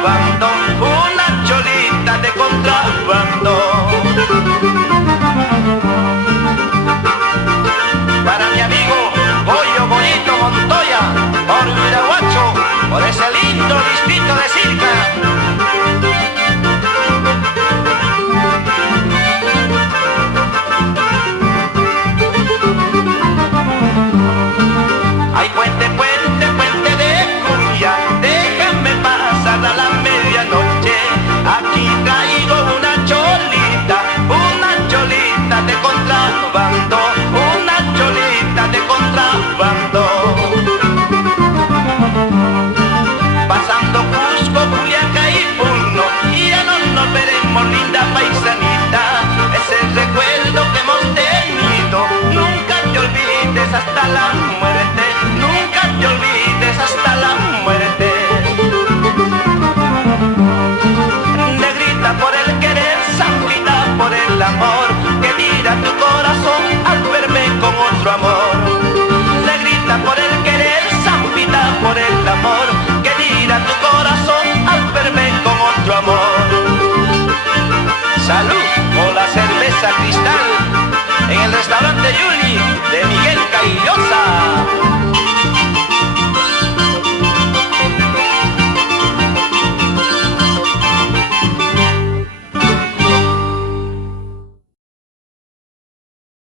contrabando, una cholita de contrabando. Para mi amigo Goyo Bonito Montoya, por Virahuacho, por ese lindo distrito de Silca. Ay, puente, puente, puente de cumbia, déjame pasar a la medianoche. Aquí traigo una cholita de contrabando, una cholita de contrabando. Pasando Cusco, Juliaca y Puno, y ya no nos veremos, linda paisanita. Ese recuerdo que hemos tenido, nunca te olvides hasta la muerte, nunca te olvides hasta la muerte. Negrita por el querer, zambita por el amor, que dirá tu corazón al verme con otro amor. Negrita por el querer, zambita por el amor, que dirá tu corazón al verme con otro amor. Salud por la cerveza cristal.